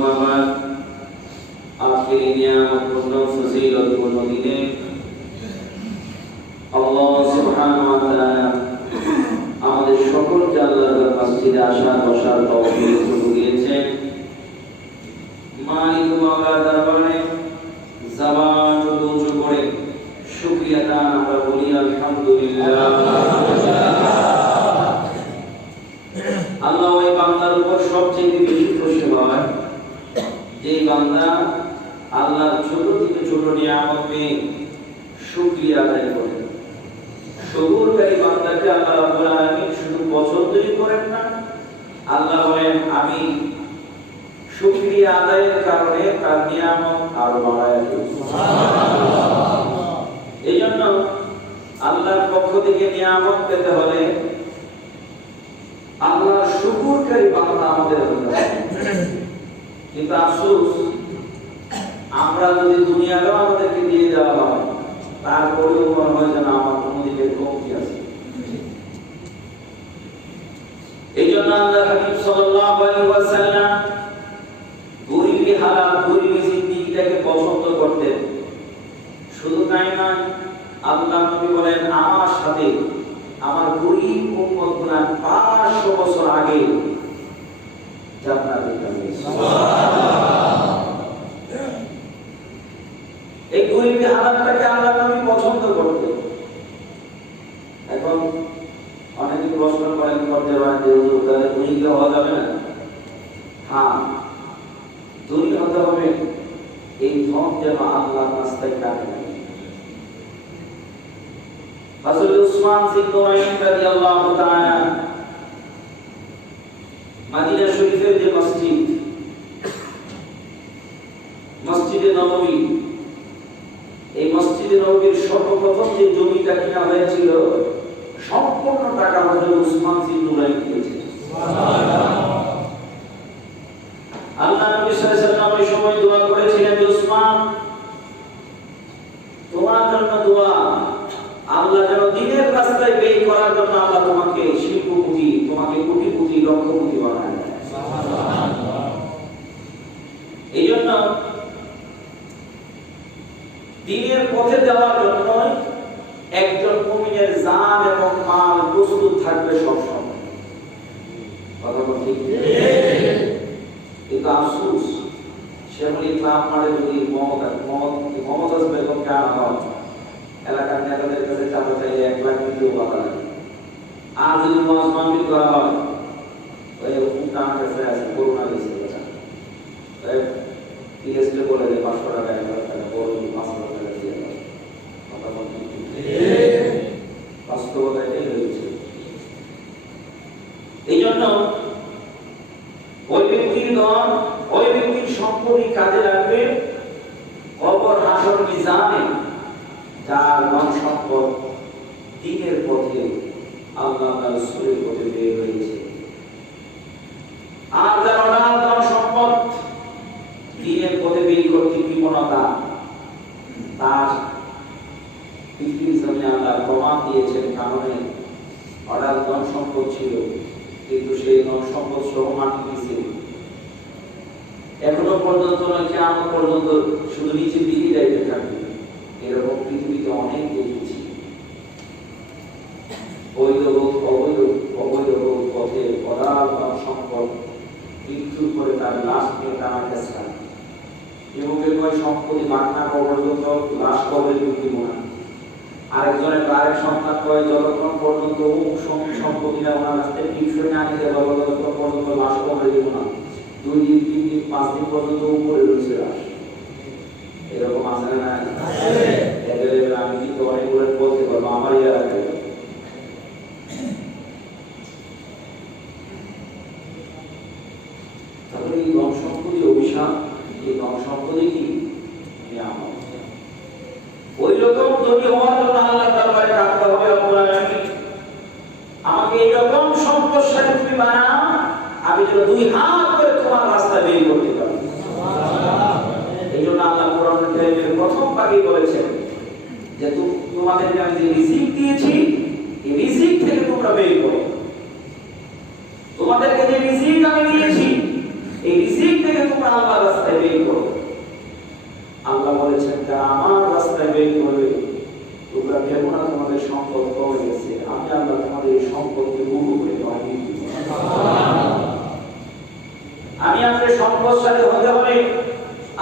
ثم بعد آخر নিয়ামতপূর্ণ ফজিলতপূর্ণ দিনে আল্লাহ সুবহানাহু ওয়া তাআলা আমাদের সকলকে আল্লাহর মসজিদে আসার বসার তৌফিক দিয়েছেন। মালিক মাওলার দরবারে জবান উঁচু করে শুকরিয়া দান আমরা বলি আলহামদুলিল্লাহ। আল্লাহ ওই বান্দার উপর সবচেয়ে বেশি খুশি হয় যে বান্দা আল্লাহর ছোট থেকে ছোট নিয়ামত পেয়ে শুকরিয়া আদায় করে। শুকরকারী বান্দাকে আল্লাহ রাব্বুল আলামিন শুধু পছন্দই করেন না, আল্লাহ বলেন আমি শুকরিয়া আদায়ের কারণে তার নিয়ামত আরো বাড়ায় দেব। সুবহানাল্লাহ। এইজন্য আল্লাহর পক্ষ থেকে নিয়ামত পেতে হলে আল্লাহর শুকরকারী বান্দা আমাদের হতে হবে। কিন্তু আফসোস আমরা যদি দুনিয়াটাও আমাদেরকে দিয়ে দেওয়া হয় তারপরেও মনে হয় যেন আমার কোনো দিকে কমতি আছে। এই জন্য আল্লাহ হাবিব সাল্লাল্লাহু আলাইহি ওয়াসাল্লাম গরিবী হালাল গরিবী জিন্দেগিটাকে পছন্দ করতেন। শুধু তাই নয়, আল্লাহ নবী বলেন আমার সাথে আমার গরিব উম্মতগুলো 500 বছর আগে জান্নাতে যাবে। সুবহানাল্লাহ। এই গরিবী হালালটাকে আল্লাহ নবী পছন্দ করতেন। এখন অনেকে প্রশ্ন করেন করতে পারেন যে হুজুর তাহলে ধনী হওয়া যাবে না? হ্যাঁ, ধনী হতে হবে, এই ধন যেন আল্লাহর রাস্তায় কাটে না। হযরত উসমান সিদ্দিক রাদিয়াল্লাহু তাআলা মদিনা শরীফের যে মসজিদে নববী, এই মসজিদে নববীর সর্বপ্রথম যে জমিটা কিনা হয়েছিল সম্পূর্ণ টাকা হযরত উসমান সিদ্দিক দিয়েছেন। সুবহানাল্লাহ। আল্লাহ নবী সাল্লাল্লাহু আলাইহি ওয়াসাল্লাম ওই সময় দোয়া করেছিলেন যে উসমান তোমার জন্য দোয়া, আল্লাহ যেন দ্বীনের রাস্তায় ব্যয় করার জন্য আল্লাহ তোমাকে শিল্পপতি, তোমাকে কোটিপতি লক্ষপতি বানায়। সুবহানাল্লাহ। এই জন্য দ্বীনের পথে যাওয়ার জন্য একজন মুমিনের জান এবং মাল প্রস্তুত থাকবে সব সময়। কথা বলছি কিন্তু আফসোস শেখুল ইসলাম মানে যদি মমতাজ বেগমকে আনা হয় এলাকার নেতাদের কাছে চাঁদা চাইলে 1 লাখ দিতেও বাধা লাগে। আর যদি মহাসমান্বিত করা হয় ওই আমার কাছে আছে করোনা দিয়েছে টিএসটে বলে যে 500 টাকা 1 লাখ টাকা বড় 500 টাকা দিয়ে দেয়। কথা বলছি বাস্তবতা এটাই হয়েছে। এই জন্য ওই ব্যক্তির ধন ওই ব্যক্তির সম্পত্তি কাজে লাগবে কবর হাসর মিজানে, যার ধন সম্পদ দ্বীনের পথে আল্লাহ তাআলা রাসূলের পথে বের হয়েছে। আর যার ধন সম্পদ দ্বীনের পথে বের করতে কৃপণতা, তার পৃথিবীর জমিনে আল্লাহ প্রমাণ দিয়েছেন কারণে অর্ডার ধন সম্পদ ছিল কিন্তু সেই ধন সম্পদ সহ মাটি দিয়েছে। এখনো পর্যন্ত নয়, কিয়ামত পর্যন্ত শুধু নিচের দিকে যাইতে থাকবে। এরকম পৃথিবীতে অনেক দেখেছি। বৈধ অবৈধ পথে অর্ডার ধন সম্পদ মৃত্যুর করে তার লাশ নিয়ে টানা খেঁচা এবং সম্পত্তি বাগনা পর্যন্ত লাশ কবরে দিব না। আরেকজনের আরেক সন্তান কয় যতক্ষণ পর্যন্ত সম্পত্তিটা ওনার কাছ থেকে টিপসই না নিতে পারবো ততক্ষণ পর্যন্ত লাশ কবরে দিব না। 2 দিন 3 দিন 5 দিন পর্যন্ত উপরে রয়েছে লাশ। এরকম আছে না? আমি কিন্তু অনেকগুলো বলতে পারবো আমার এলাকায়। তাহলে এই ধন সম্পত্তি অভিশাপ, এই ধন সম্পত্তি কি নিয়ামত। ওই রকম ধনী হওয়ার জন্য আল্লাহ দরবারে ডাকতে হবে, রব্বুল আলামিন আমাকে এই রকম সম্পদশালী তুমি বানাও, আমি যেন 2 হাত করে তোমার রাস্তায় বের করতে পারি। সুবহানাল্লাহ। এই জন্য আল্লাহ কোরআনুল কারীমের প্রথম ভাগেই বলেছেন যে তোমাদেরকে আমি যে রিজিক দিয়েছি এই রিজিক থেকে তোমরা বের করো। তোমাদেরকে যে রিজিক আমি দিয়েছি এই রিজিক থেকে তোমরা আল্লাহ সম্পদশালী হতে হলে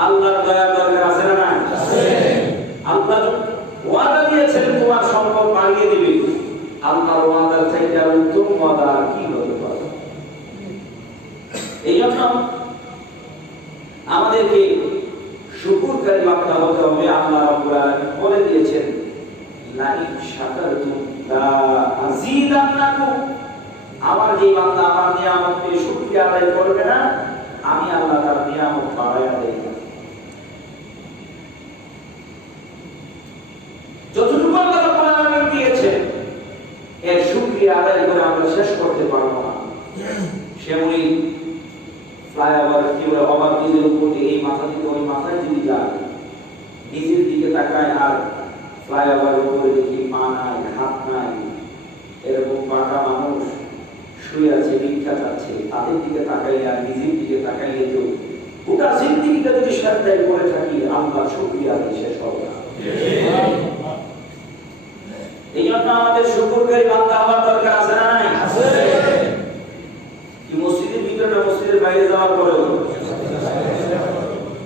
আল্লাহর দয়া দরকার আছে না নাই? আল্লাহ ওয়াদা দিয়েছেন তোমার সম্পদ বাড়িয়ে দিবে। আল্লাহর ওয়াদার চাইতে আর উত্তম ওয়াদা আর কি হতে পারে? এই জন্য আমাদেরকে শুকরকারী বান্দা হতে হবে। আল্লাহ রাব্বুল আলামিন বলে দিয়েছেন, লা ইন শাকারতুম লা আযীদান্নাকুম। আমার যে বান্দা আমার নিয়ামতের শুকরিয়া আদায় করবে না, আমি আল্লাহ তার নিয়ামত বাড়ায়া দেই না। যতটুকু আল্লাহ রাব্বুল আলামিন দিয়েছেন এর শুকরিয়া আদায় করে আমরা শেষ করতে পারবো না। সেমনি ফ্লাইওভার কিংবা ওভার ব্রিজের উপর দিয়ে এই মাথা থেকে ওই মাথায় যদি যায়, নিচের দিকে তাকায় আর ফ্লাইওভারের উপরে দেখি পা নাই, হাত নাই, এরকম পাকা মানুষ শুয়ে আছে, ভিক্ষা চাচ্ছে, তাদের দিকে তাকাইলে আর নিজের দিকে তাকাইলে তো গোটা জিন্দেগিটা যদি সাজদায় করে থাকি, আল্লাহ শুকরিয়া আদায় শেষ হবে না। এই জন্য আমাদের শুকরকারী বান্দা হওয়ার দরকার আছে না নাই? কি মসজিদের ভিতরে না মসজিদের বাইরে যাওয়ার পরেও?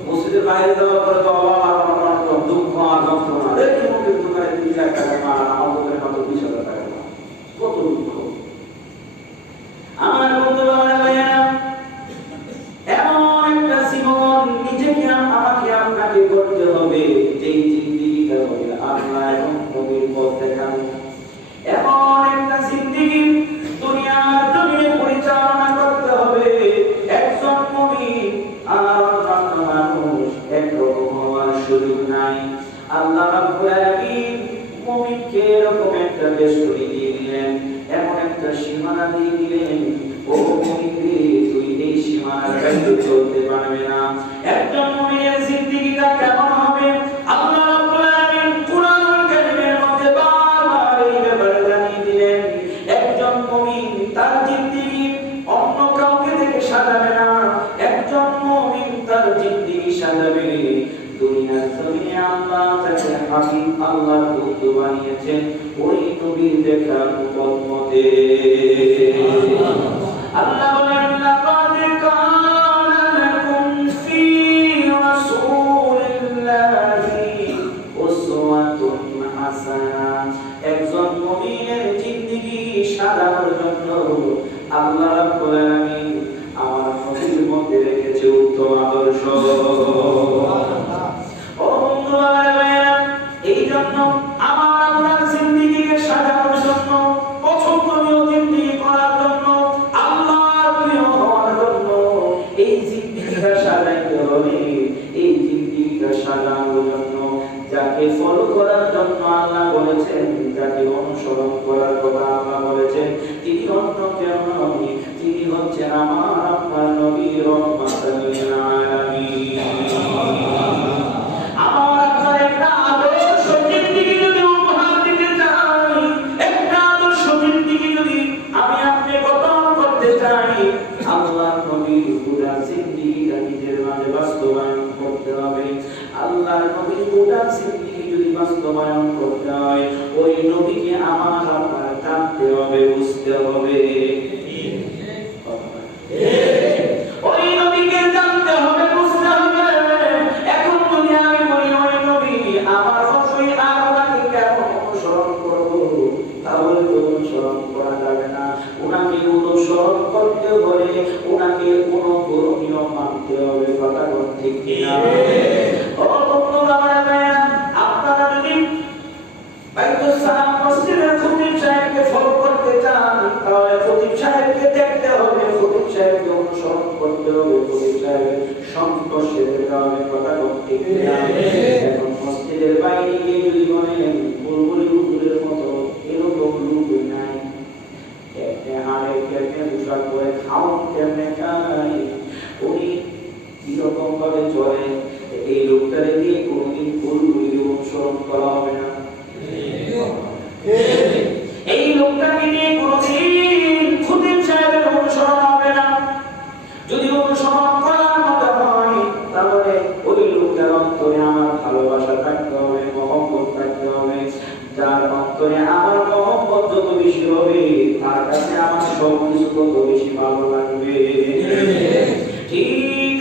মসজিদের বাইরে যাওয়ার পরে তো অভাব আর অনটন, দুঃখ আর যন্ত্রণা, দেখি মুখের দোকানে 3 লাখ টাকা মার, আমার দোকানে মাত্র 20,000 টাকা মার, কত দুঃখ। আমার বন্ধু বাবারা ভাইয়েরা, এমন একটা জীবন নিজেকে আমাকে আপনাকে করতে হবে যেই জিন্দেগিটা হবে আল্লাহ এবং নবীর পথ দেখানো। এমন একটা জিন্দেগি দুনিয়ার জমিনে পরিচালনা করতে হবে। একজন মুমিন আর অন্যান্য মানুষ একরকম হওয়ার সুযোগ নাই। আল্লাহ রাব্বুল আলামিন মুমিনকে এরকম একটা বেষ্টনী দিয়ে দিলেন, এমন একটা সীমানা দিয়ে দিলেন, ও মুমিন রে, তুই এই সীমানার বাইরে চলতে পারবে না। একজন মুমিনের জিন্দেগিটা কেমন হবে আল্লাহ রাব্বুল আলামিন কুরআনুল কারীমের মধ্যে বারবার এই ব্যাপারে জানিয়ে দিলেন। একজন মুমিন তার জিন্দেগি অন্য কাউকে দেখে সাজাবে না। একজন মুমিন তার জিন্দেগি সাজাবে দুনিয়ার জমিনে আল্লাহ তাকে হাবিব, আল্লাহর বন্ধু বানিয়েছেন ওই নবীর দেখার পথ মতে। আল্লাহ বলেন, লাকাদ কানা লাকুম ফি রাসূলিল্লাহি উসওয়াতুন হাসানা। একজন মুমিনের জিন্দেগি সাজানোর জন্য আল্লাহ রাব্বুল আলামিন আমার নবীর মধ্যে রেখেছে উত্তম আদর্শ। ও বন্ধু ভাইরা, এই জন্য আমার আপনার জিন্দেগিকে সাজানোর জন্য, পছন্দনীয় জিন্দেগি করার জন্য, আল্লাহর প্রিয় হওয়ার জন্য এই জিন্দেগিটা সাজাইতে হবে। এই জিন্দেগিটা সাজানোর জন্য যাকে ফলো করার জন্য আল্লাহ বলেছেন, যাকে অনুসরণ করার কথা আল্লাহ বলেছেন, তিনি অন্য কেউ নন, তিনি হচ্ছেন আমার আপনার নবী রাহমাতুল লিল আলামিন। আমার আপনার একটা আদর্শ জিন্দেগি যদি উপহার দিতে চাই, একটা আদর্শ জিন্দেগি যদি আমি আপনি গঠন করতে চাই, আল্লাহর নবীর পুরা জিন্দেগিটা নিজের মাঝে বাস্তবায়ন করতে হবে। আল্লাহর নবীর পুরা জিন্দেগি যদি বাস্তবায়ন করতে হয়, ওই নবীকে আমার আপনার জানতে হবে, বুঝতে হবে। ওই নবীকে জানতে হবে, বুঝতে হবে। এখন যদি আমি বলি ওই নবী আমার মতোই, আর ওনাকে কেমন অনুসরণ করবো, তাহলে তো অনুসরণ করা যাবে না। ওনাকে অনুসরণ করতে হলে ওনাকে অনুকরণীয় মানতে হবে। কথা ঠিক কিনা? ও বন্ধু বাবারা, আপনারা যদি বাইতুল সালাম মসজিদের খতিব সাহেবকে ফলো করতে চান, তাহলে খতিব সাহেবকে দেখতে হবে, খতিব সাহেবকে অনুসরণ করতে হবে, খতিব সাহেবের সংস্পর্শে যেতে হবে। কথা ঠিক কিনা? এখন মসজিদের বাইরে গিয়ে যদি বলেন বুলবুলি বুলবুলের মতো এরকম লোক নাই, কেমনে হাড়ে, কেমনে পোশাক পরে, খাওয়ান কেমনে খায়, উনি কিরকম ভাবে চলে, এই লোকটারে দিয়ে কোনদিন বুলবুলির অনুসরণ করা হবে না। এই লোকটাকে নিয়ে কোনদিন খতিব সাহেবের অনুসরণ হবে না। যদি অনুসরণ করার মতো হয়, তাহলে ওই লোকটার অন্তরে আমার ভালোবাসা থাকতে হবে, মহব্বত থাকতে হবে। যার অন্তরে আমার মহব্বত যত বেশি হবে, তার কাছে আমার সবকিছু তত বেশি ভালো লাগবে। ঠিক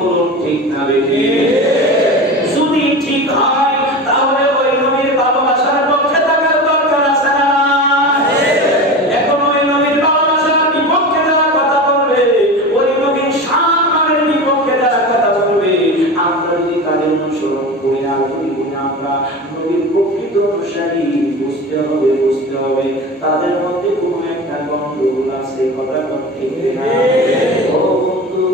বলুন ঠিক না বেঠি? যদি ঠিক হয় তাহলে ওই নবীর ভালোবাসার পক্ষে থাকার দরকার আছে না? এখন ওই নবীর ভালোবাসার বিপক্ষে যারা কথা বলবে, ওই নবীর সম্মানের বিপক্ষে যারা কথা বলবে, আমরা যদি তাদের অনুসরণ করি আর যদি আমরা নবীর প্রকৃত অনুসারী, বুঝতে হবে তাদের মধ্যে কোনো একটা গন্ডগোল আছে। কথা বলতে ও বন্ধু,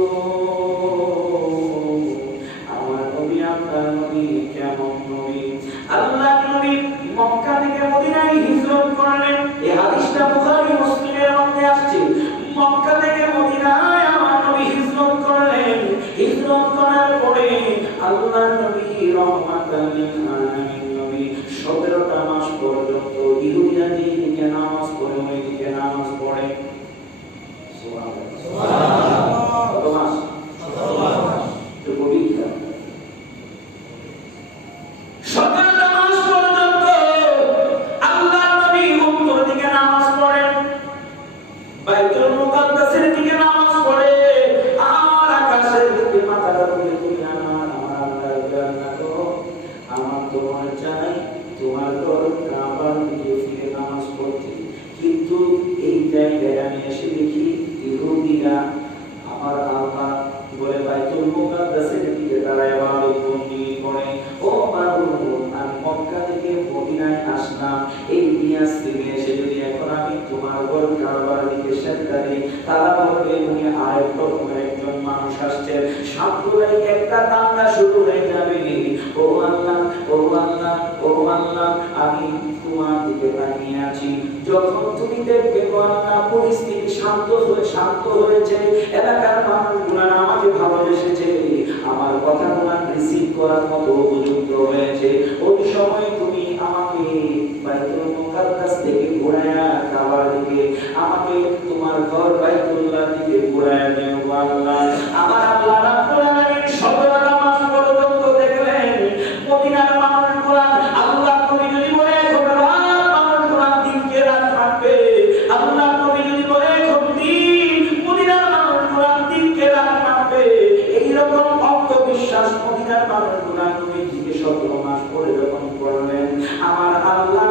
আমার নবী আপনার নবী কেমন নবী? আল্লাহর নবী মক্কা থেকে মদিনায় হিজরত করলেন। এই হাদিসটা বুখারী মুসলিমের মধ্যে আসছে। মক্কা থেকে মদিনায় আমার নবী হিজরত করলেন। হিজরত করার পরে আল্লাহর নবী রহমাতাল লিল আলামিন নবী 17টা মাস পর্যন্ত ইহুদিরা যেদিকে নামাজ পড়ে ওইদিকে নামাজ পড়ে। সুবহানাল্লাহ। কত মাস? 17 মাস। তো পবিত্র 17টা মাস পর্যন্ত আল্লাহর নবী উত্তর দিকে নামাজ পড়েন, বাইতুল মুকাদ্দাসের দিকে নামাজ পড়ে, আর আকাশের দিকে মাথাটা তুলে তুলে আমার আল্লাহর জান্নাত, আমার তোমার চাই তোমার ঘর কাবার দিকে ফিরে নামাজ পড়তে। কিন্তু এই জায়গায় আমি এসে দেখি ইহুদিরা আমার আল্লাহ বলে বাইতুল মুকাদ্দাসের দিকে তারা ইবাদত বন্দেগি করে। ও মাবুদ, আমি মক্কা থেকে মদিনায় আসলাম, এই নিয়াজ থেকে এসে যদি এখন আমি তোমার ঘর কাবার দিকে সেজদা দিই, তারা বলবে উনি আরেক রকমের একজন মানুষ আসছেন, সাম্প্রদায়িক একটা দাঙ্গা শুরু হয়ে যাবে। ও আল্লাহ, ও আল্লাহ, ও আল্লাহ, আমি তোমার দিকে তাকিয়ে আছি। যখন তুমি দেখবে আল্লাহ পরিস্থিতি শান্ত হয়েছে, এলাকার মানুষগুলো আমাকে ভালোবেসেছে, আমার কথাগুলো রিসিভ করার মতো উপযুক্ত হয়েছে, ওই সময় তুমি আমাকে বাইতুল মুকাদ্দাস থেকে ঘোরায়া কাবার দিকে, আমাকে তোমার ঘর বাইতুল্লাহ দিকে ঘোরায়া দিও আল্লাহ। আমার আল্লাহ রাব্বুল আলামিন 17টা মাস পর্যন্ত দেখলেন মদিনার মানুষগুলো আল্লাহ নবী যদি বলে মানুষগুলো দিনকে রাত থাকবে, আল্লাহ নবী যদি বলে মদিনার মানুষগুলো দিনকে রাত থাকবে, এইরকম অন্ধবিশ্বাস মদিনার মানুষগুলো নবীর দিকে 17 মাস পরে যখন পড়লেন, আমার আল্লাহ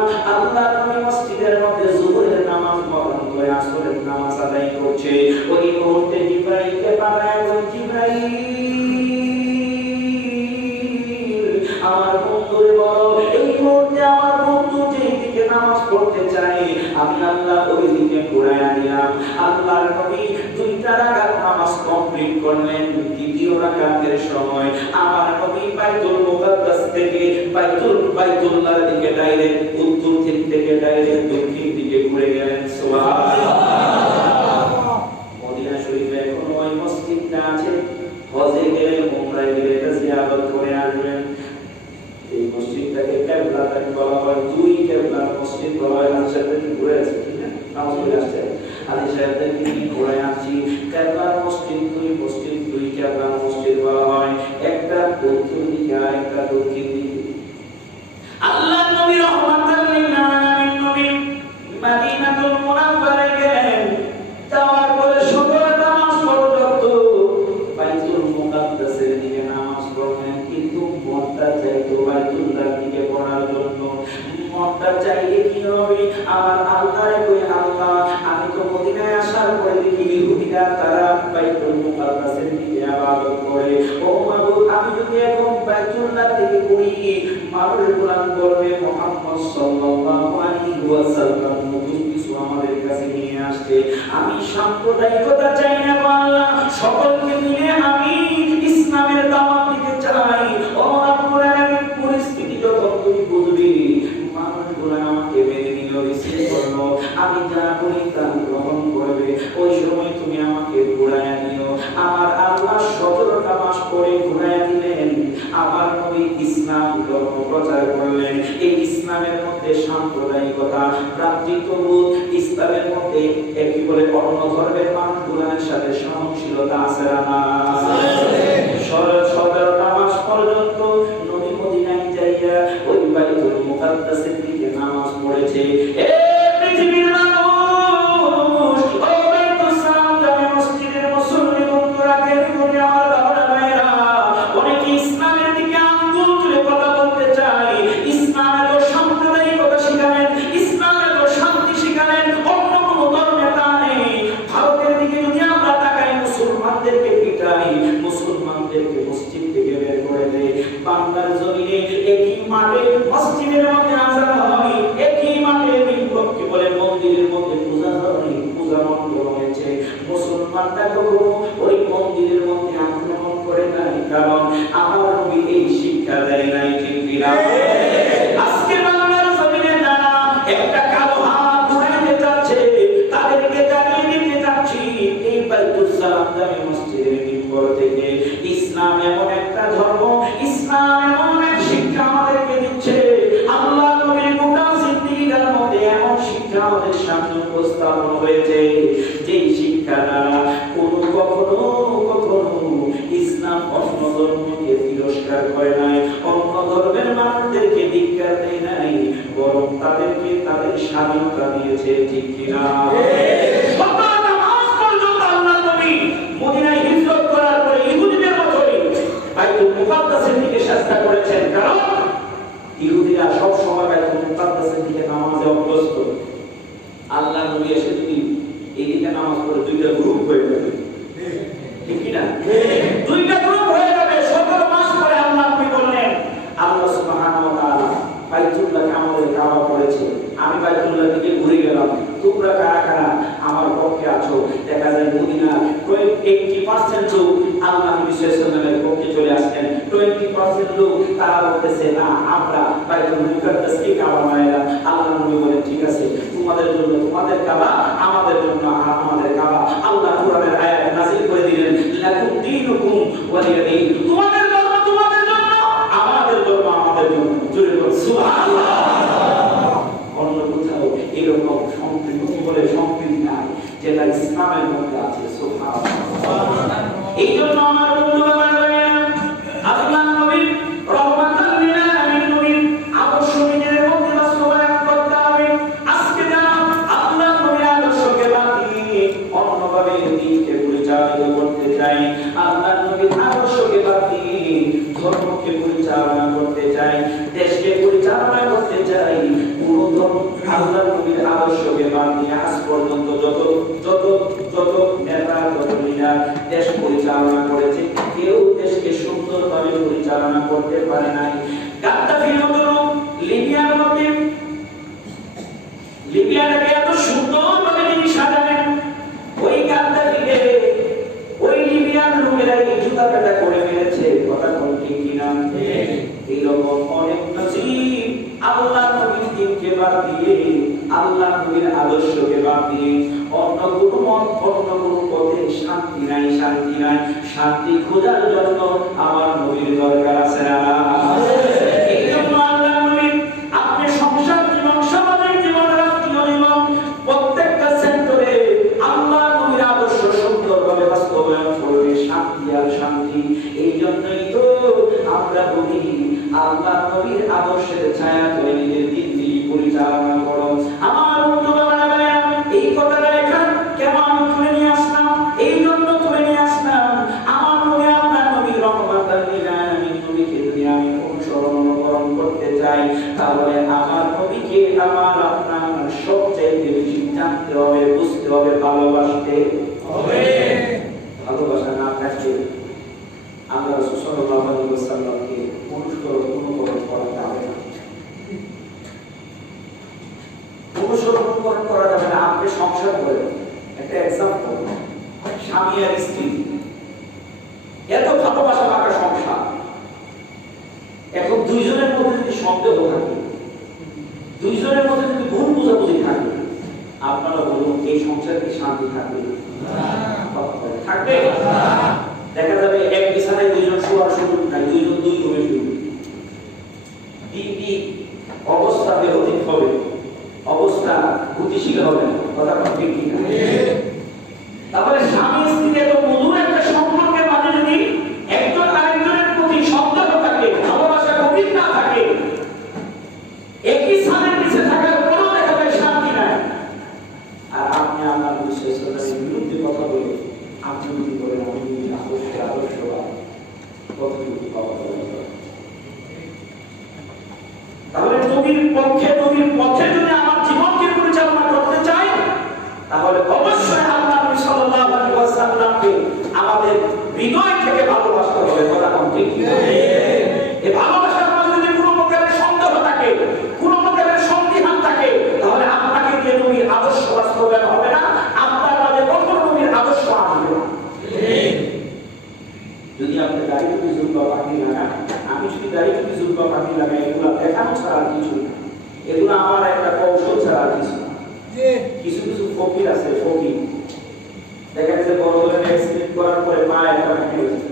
নবী মসজিদের মধ্যে যোহরের নামাজ পড়ান করে আসরের নামাজ আদায় করছে। ওই মুহূর্তে জিবরাইলকে পাঠায়, ওই জিবরাইল আমার বন্ধুরে বলো, এই মুহূর্তে আমার বন্ধু যেই দিকে নামাজ পড়তে চাই আমি আল্লাহ ওই দিকে ঘুরাইয়া দিলাম। আল্লাহর নবী 2টা রাকাত নামাজ কমপ্লিট করলেন। দ্বিতীয় রাকাতের সময় আমার নবী বাইতুল মুকাদ্দাস থেকে বাইতুল্লাহর দিকে ডাইরেক্ট উত্তর দিক থেকে ডাইরেক্ট দক্ষিণ দিকে ঘুরে গেলেন। সুবহানাল্লাহ। মদিনা শরীফে এখন ওই মসজিদটা আছে, হজে গেলে উমরায় গেলে এটা জিয়ারত করে আসবেন। এই মসজিদটাকে কিবলাতান বলা হয়, 2 কিবলার মসজিদ বলা হয়। আমি সাথে ঘুরে আসছি, ঠিক না? নামাজ পড়ে আসছে আলী সাহেবদের নিয়ে ঘুরে আসছি। কিবলার মসজিদ 2 কিবলার মসজিদ বলা হয়, একটা উত্তর দিকে আর একটা দক্ষিণ দিকে। আল্লাহর নবী রহমাতাল লিল আলামিন নবী মদিনাতুল মুনাওয়ারায় গেলেন। যাওয়ার পরে 17টা মাস পর্যন্ত বাইতুল মুকাদ্দাসের দিকে নামাজ পড়লেন, কিন্তু মনটা চাইতো বাইতুল্লাহর দিকে পড়ার জন্য। মনটা চাইলে কি হবে? আমার আল্লাহরে কই, আল্লাহ আমি তো মদিনায় আসার পরে দেখি ইহুদিরা তারা বাইতুল মুকাদ্দাসের দিকে ইবাদত করে। ও মাবুদ, আমি যদি এখন বাইতুল্লাহ থেকে পড়ি, মানুষ কোরআন বলবে মুহাম্মদ সাল্লাল্লাহু আলাইহি ওয়াসাল্লাম নতুন কিছু আমাদের কাছে নিয়ে আসছে। আমি সাম্প্রদায়িকতা চাই না আল্লাহ, সকলকে মিলে আমি ইসলামের দাওয়াত দিতে চাই। ও রাব্বুল আলামিন, পরিস্থিতি যখন তুমি বুঝবি, মানুষগুলো আমাকে মেনে নিল, রিসিভ করলো, আমি যা বলি তা গ্রহণ করবে, ওই সময় তুমি আমাকে ঘুরাইয়া দিও। আমার আল্লাহ 17টা মাস পরে ঘুরাইয়া দিলেন। আমার নবী ইসলাম ধর্ম প্রচার করলেন। এই ইসলামের মধ্যে সাম্প্রদায়িকতা, ভ্রাতৃত্ববোধ, ইসলামের মধ্যে একই বলে অন্য ধর্মের মানুষগুলোর সাথে সহনশীলতা আছে না? 17টা মাস পর্যন্ত নবী মদিনায় যাইয়া ওই বাইতুল মুকাদ্দাসের দিকে নামাজ পড়েছে। পৃথিবীর মানুষ, ও বাইতুল সালাম জামে মসজিদের মুসল্লি বন্ধুরা, আমার বাবারা ভাইরা, ইহুদিদেরকে মসজিদ থেকে বের করে দেয়। বাংলার জমিনে একই মাঠে মসজিদের মধ্যে আযান হয়, একই মাঠে বিপক্ষে বলে মন্দিরের মধ্যে পূজা হয়, পূজা মণ্ডপ হয়েছে। মুসলমানরা কখনো ওই মন্দিরের মধ্যে আক্রমণ করে নাই, কারণ আমার নবী এই শিক্ষা দেয় নাই। ঠিক কিনা? আজকে বাংলার জমিনে যারা একটা কালো হাত উঠাইতে যাচ্ছে, তাদেরকে জানিয়ে দিতে চাচ্ছি এই বাইতুল সালাম দামি মসজিদের মিম্বর থেকে ইসলাম এমন একটা ধর্ম, ইসলাম এমন এক শিক্ষা আমাদেরকে দিচ্ছে। আল্লাহ নবীর গোটা জিন্দেগির মধ্যে এমন শিক্ষা আমাদের সামনে উপস্থাপন হয়েছে, যেই শিক্ষা দ্বারা কখনো ইসলাম অন্য ধর্মকে তিরস্কার করে নাই, অন্য ধর্মের মানুষদেরকে ধিক্কার দেয় নাই, বরং তাদেরকে তাদের স্বাধীনতা দিয়েছে। ঠিক কিনা? নামাজ পর্যন্ত আল্লাহ নবী মদিনায় হিজরত করার পরে ইহুদিদের মতই বাইতুল মুকাদ্দাসের দিকে চেষ্টা করেছেন, কারণ ইহুদিরা সব সময় বাইতুল মুকাদ্দাসের দিকে নামাজে অভ্যস্ত। আল্লাহ নবী এসে যদি এইদিকে নামাজ পড়ে দুইটা গ্রুপ হয়ে যাবে। ঠিক কিনা? দুইটা গ্রুপ হয়ে যাবে। 17 মাস পরে আল্লাহ নবী বললেন, আল্লাহ সুবহানাহু ওয়া তাআলা বাইতুল্লাহকে আমাদের কাবা করেছে, আমি বাইতুল্লাহ দিকে ঘুরে গেলাম, তোমরা কারা কারা আমার পক্ষে আছো? দেখা যায় মদিনা 80% লোক আল্লাহ নবী সাল্লাল্লাহু আলাইহি ওয়াসাল্লামের পক্ষে চলে আসেন, 20% লোক তারা বলতেছে না, আমরা বাইতুল মুকাদ্দাসকে কাবা বানাইলাম। আল্লাহ নবী বলেন, ঠিক আছে, তোমাদের জন্য তোমাদের কাবা, আমাদের জন্য আমাদের কাবা। আল্লাহ কোরআনের আয়াত নাযিল করে দিলেন, লাকুম দীনুকুম ওয়ালিয়া দীন, তোমাদের ধর্ম তোমাদের জন্য, আমাদের ধর্ম আমাদের জন্য। জোরে বলুন সুবহানাল্লাহ। অন্য কোথাও এরকম সম্প্রীতি বলে সম্প্রীতি নাই, যেটা ইসলামের মধ্যে আছে। সুবহানাল্লাহ। এই জন্য আমার বন্ধু বাবারা, আল্লাহ নবী রহমাতাল লিল আলামিন নবী আদর্শ নিজের মধ্যে বাস্তবায়ন করতে হবে। আজকে যারা আল্লাহ নবীর আদর্শকে বাদ দিয়ে অন্যভাবে দিনকে পরিচালিত করতে চাই, আল্লাহ নবীর আদর্শকে বাদ দিয়ে ধর্মকে পরিচালনা করতে চাই, দেশকে পরিচালনা করতে চাই, পুরো ধর্ম আল্লাহ নবীর আদর্শকে বাদ দিয়ে আজ পর্যন্ত যত যত যত নেতা, যত লিডার দেশ পরিচালনা করেছে, কেউ দেশকে সুন্দরভাবে পরিচালনা করতে পারে নাই। গাদ্দাফির মতো লোক লিবিয়াটাকে এত সুন্দরভাবে তিনি সাজালেন, ওই গাদ্দাফিকে ওই লিবিয়ান লোকেরা এই জুতা পেটা করে মেরেছে। কথা বলতে কিনা? এইরকম অনেক নজির আল্লাহ নবীর দিনকে বাদ দিয়ে, আল্লাহ নবীর আদর্শকে বাদ দিয়ে অন্য কোনো মত, অন্য কোনো পথে শান্তি নাই, শান্তি নাই। শান্তি খোঁজার জন্য আমার নবীর দরকার আছে না? এই জন্য আল্লাহ নবী আপনি সংসার জীবন, সামাজিক জীবন, রাষ্ট্রীয় জীবন, প্রত্যেকটা সেক্টরে আল্লাহ নবীর আদর্শ সুন্দরভাবে বাস্তবায়ন করবে, শান্তি আর শান্তি। এই জন্যই তো আমরা বলি, আল্লাহ নবীর আদর্শের ছায়া করে নিজের দিনটি পরিচালনা করো। আমার বন্ধু বাবারা, এই কথাটা এখান কেন আমি তুলে নিয়ে আসলাম? এই জন্য তুলে নিয়ে আসলাম, আমার নবী আপনার নবী রহমাতাল লিল আলামিন নবীকে যদি আমি অনুসরণ করতে চাই, তাহলে আমার নবীকে আমার আপনার সবচেয়ে বেশি জানতে হবে, বুঝতে হবে, ভালোবাসতে হবে। ভালোবাসা না থাকলে আমরা রাসূল সাল্লাল্লাহু আলাইহি ওয়াসাল্লামকে অনুসরণ করা যাবে না। অনুসরণ করা যাবে না। আপনি সংসার করেন, একটা এক্সাম্পল, স্বামী আর স্ত্রী, এত ভালোবাসা মাখা সংসার, এখন দুইজনের মধ্যে যদি সন্দেহ থাকে, দুইজনের মধ্যে যদি ভুল বোঝাবুঝি থাকে, আপনারা বলুন এই সংসারে কি শান্তি থাকবে? থাকবে? দেখা যাবে এক বিছানায় দুইজন শোয়ার সুযোগ নাই, দুইজন দুই রুমে শুবে। দিনটি অবস্থা বেহতিক হবে, অবস্থা গতিশীল হবে। কথা ঠিক কি না? তারপরে স্বামী স্ত্রী এত মধুর একটা সম্পর্কের মাঝে যদি একজন আরেকজনের প্রতি সন্দেহ থাকে, ভালোবাসা গভীর না থাকে, একই স্থানের নিচে থাকার পরও দেখা যায় শান্তি নাই। আর আপনি আপনার বিশ্বাসের বিরুদ্ধে কথা বলে আপনি যদি বলেন আমি আদর্শবাদ, কতটুকু পাওয়া যাবে? তাহলে নবীর পক্ষে, নবীর পথে যদি আমার জীবনকে পরিচালনা করতে চাই, তাহলে অবশ্যই আল্লাহ নবী সাল্লাল্লাহু আলাইহি ওয়াসাল্লামকে আমাদের হৃদয় থেকে ভালোবাসতে হবে। ঠিক কি না? এই ভালোবাসার মধ্যে যদি কোনো প্রকারের সন্দেহ থাকে, কোনো প্রকারের সন্দিহান থাকে, তাহলে আপনাকে দিয়ে নবীর আদর্শ বাস্তবায়ন হবে না, আপনার মাঝে কখনো নবীর আদর্শ আসবে না। যদি আপনি দাড়ি টুপি জুব্বা পাগড়ি লাগান, আমি যদি দাড়ি টুপি জুব্বা পাগড়ি লাগাই, এগুলো দেখানো ছাড়া আর কিছু না, এগুলো আমার একটা কৌশল ছাড়া আর কিছু না। কিছু কিছু ফকির আছে, ফকির দেখা গেছে বড় ধরনের অ্যাক্সিডেন্ট করার পরে পায়ে একটা ভেঙে গেছে।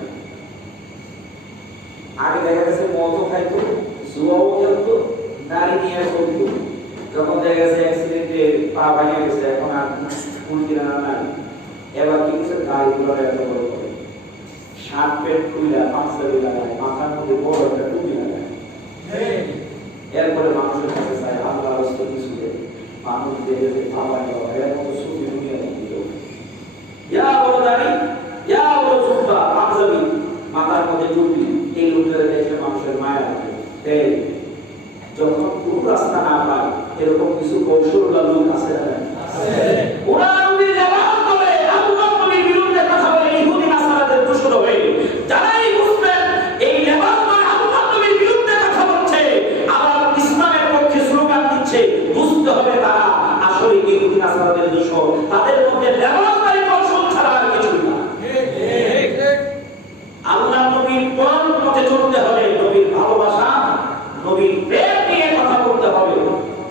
আগে দেখা গেছে মদও খাইতো, জুয়াও খেলতো, দাড়ি নিয়ে চলতো। যখন দেখা গেছে অ্যাক্সিডেন্টে পা ভেঙে গেছে, এখন আর ফুল কিনা নাই, এবার কি কিছু দাড়িগুলো এত বড় করে শার্ট প্যান্ট খুলে পাঁচশাড়ি লাগায়, মাথার মধ্যে বড় একটা টুপি লাগায়। এরপরে মানুষের কাছে চায় আল্লাহ রাস্তা কিছু দেয়, মানুষ দেখে যে বাবা এর মতো সুফি দুনিয়া দিল, ইয়া বড় দাড়ি, ইয়া বড় জুব্বা, পাঞ্জাবি, মাথার মধ্যে টুপি, এই লোকদের দেখে মানুষের মায়া লাগে। যখন কোনো রাস্তা না পায়, এরকম কিছু কৌশল লোক আছে না? ওরা নবীর ব্যবহার করে আল্লাহ নবীর বিরুদ্ধে কথা বলে ইহুদি নাসারাদের দোষর হয়ে, যারাই বুঝবেন এই ব্যবহার করে আল্লাহ নবীর বিরুদ্ধে কথা বলছে, আবার ইসলামের পক্ষে স্লোগান দিচ্ছে, বুঝতে হবে তারা আসলে ইহুদি নাসারাদের দোষর, তাদের মধ্যে ব্যবহারকারী কৌশল ছাড়া আর কিছু না। আল্লাহ নবীর পথে চলতে হবে, নবীর ভালোবাসা, নবীর প্রেম নিয়ে কথা বলতে হবে।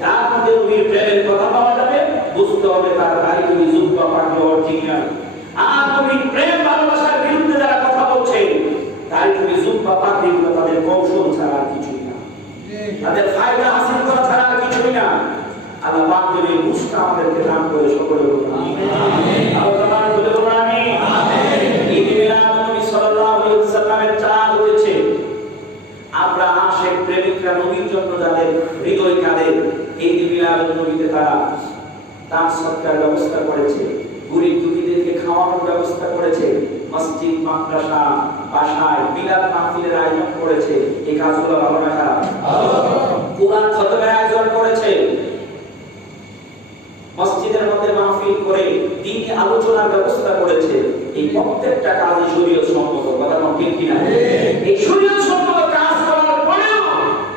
যার মধ্যে নবীর প্রেমের কথা পাওয়া যাবে, বুঝতে হবে তার দাড়ি টুপি জুব্বা পাগড়ি অরিজিনাল। আর নবীর প্রেম ভালোবাসার বিরুদ্ধে যারা কথা বলছে, দাড়ি টুপি জুব্বা পাগড়িগুলো তাদের কৌশল ছাড়া আর কিছুই না, তাদের ফায়দা হাসিল করা ছাড়া আর কিছুই না। আল্লাহ পাক যদি মুস্তা আমাদেরকে দান করে সকলে বলুন আমিন। আল্লাহ বলে বলুন আমিন। ঈদ মিলাদ নবী সাল্লাল্লাহু আলাইহি ওয়াসাল্লামের চাঁদ হয়েছে। আমরা আশিক প্রেমিকরা নবীর জন্য যাদের হৃদয় কাঁদে, ঈদ মিলাদ নবীতে তারা দান সৎকার ব্যবস্থা করেছে, গরিব দুঃখীদেরকে খাওয়ানোর ব্যবস্থা করেছে, মসজিদ মাদ্রাসা বাসায় মিলাদ মাহফিলের আয়োজন করেছে। এই কাজগুলো ভালো না খারাপ? কোরআন খতমের আয়োজন করেছে, মসজিদের মধ্যে মাহফিল করে দ্বীনি আলোচনার ব্যবস্থা করেছে। এই প্রত্যেকটা কাজই শরীয়ত সম্মত, কথা ঠিক কিনা? এই শরীয়ত সম্মত কাজ করার পরেও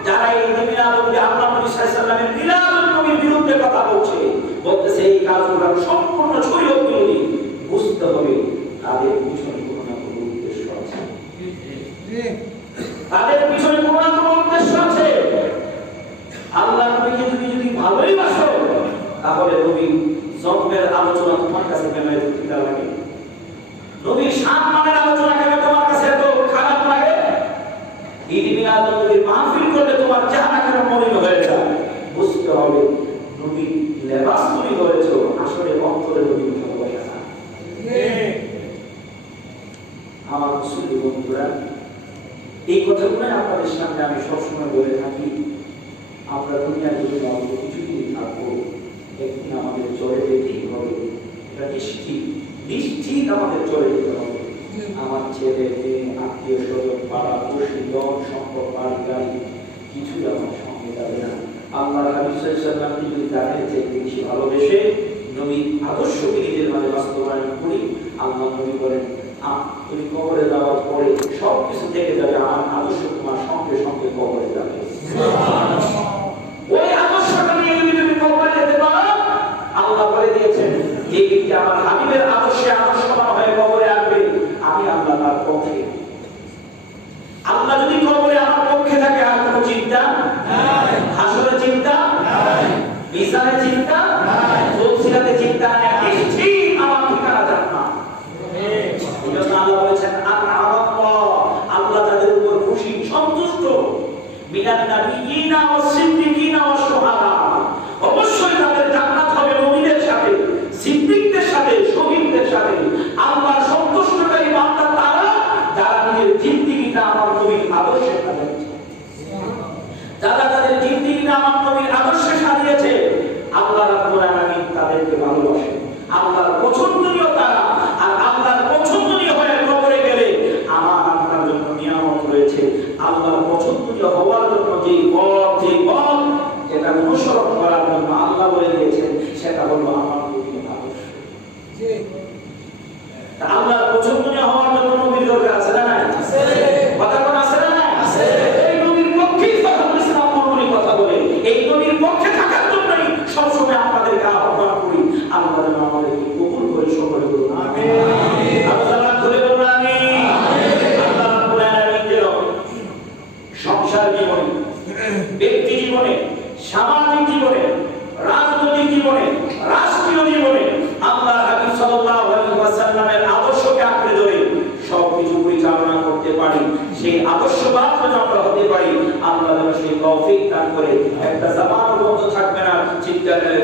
যারা এই মিলাদ নবী আল্লাহ নবী সাল্লাল্লাহু আলাইহি ওয়াসাল্লামের মিলাদ নবীর বিরুদ্ধে কথা বলছে, বলতেছে এই কাজগুলো সম্পূর্ণ শরীয়ত বিরোধী, বুঝতে হবে তাদের পিছনে কোনো না কোনো উদ্দেশ্য আছে। তাদের পিছনে কোনো না কোনো উদ্দেশ্য আছে। আল্লাহ নবীকে যদি ভালোই বাসো, তাহলে নবী জন্মের আলোচনা তোমার কাছে কেন এত তিতা লাগে? নবীর সম্মানের আলোচনা কেন তোমার কাছে এত খারাপ লাগে? ঈদ মিলাদ নবীর মাহফিল করলে তোমার চেহারা কেন মলিন হয়ে যায়? বুঝতে হবে নবী লেবাস তুমি করেছো, আসলে অন্তরে নবী ভালোবাসা না। আমার মুসলিম বন্ধুরা, এই কথাগুলো আপনাদের সামনে আমি সবসময় বলে থাকি। আমরা দুনিয়ার যদি অল্প কিছুদিন থাকবো, একদিন আমাদের চলে যেতেই হবে, এটা নিশ্চিত আমাদের চলে যেতে হবে। আমার ছেলে মেয়ে আত্মীয় স্বজন পাড়া পড়শি জন সম্পদ বাড়ি গাড়ি কিছুই আমার সঙ্গে যাবে না। আল্লাহ হাবিব সাল্লাল্লাহু আলাইহি ওয়াসাল্লাম যদি তাদের চেয়ে বেশি ভালোবেসে নবীর আদর্শকে নিজের মাঝে বাস্তবায়ন করি, আল্লাহ নবী বলেন তুমি কবরে যাওয়ার পরে সবকিছু থেকে যাবে, আমার আদর্শ তোমার সঙ্গে সঙ্গে কবরে যাবে। ওই আদর্শটা নিয়ে যদি তুমি কবরে যেতে পারো, আল্লাহ বলে দিয়েছেন যে ব্যক্তি আমার হাবিবের আদর্শে আদর্শবান হয়ে কবরে আসবে, আমি আল্লাহ তার পক্ষে। আল্লাহ যদি কবরে আমার পক্ষে থাকে, আর কোনো চিন্তা নাই, হাসরের চিন্তা নাই, মিজানের চিন্তা নাই, ফুলসিরাতে চিন্তা নাই, নিশ্চিত আমার ঠিকানা জান্নাত। এইজন্য আল্লাহ বলেছেন আল্লাহ তাদের উপর খুশি সন্তুষ্ট, মিনান নাবিয়িনা ওয়াস সিদ্দিকিনা ওয়াস শুহাদা, অবশ্যই তাদের জান্নাত হবে নবীদের সাথে, সিদ্দিকদের সাথে, শহীদদের সাথে। আল্লাহ সন্তুষ্টকারী বান্দা তারা যারা নিজের জিন্দেগিটা আমার নবীর আদর্শে সাজিয়েছে, যারা তাদের জিন্দেগিটা আমার নবীর আদর্শে সাজিয়েছে। আল্লাহ রাব্বুল আলামিন তাদেরকে ভালোবাসে, আল্লাহর পছন্দনীয় তারা। আর আল্লাহর পছন্দনীয় হয়ে কবরে গেলে আমার আপনার জন্য নিয়ামত রয়েছে। আল্লাহর পছন্দনীয় হওয়ার জন্য যে পথ যেটা অনুসরণ করার জন্য আল্লাহ বলে দিয়েছেন, সেটা হলো আমার নবীর আদর্শ। আল্লাহর পছন্দনীয় হওয়ার জন্য নবীর দরকার আছে না নাই? কথা সেই তৌফিক দান করে। একটা জামানও বন্ধ থাকবে না, চিৎকার করে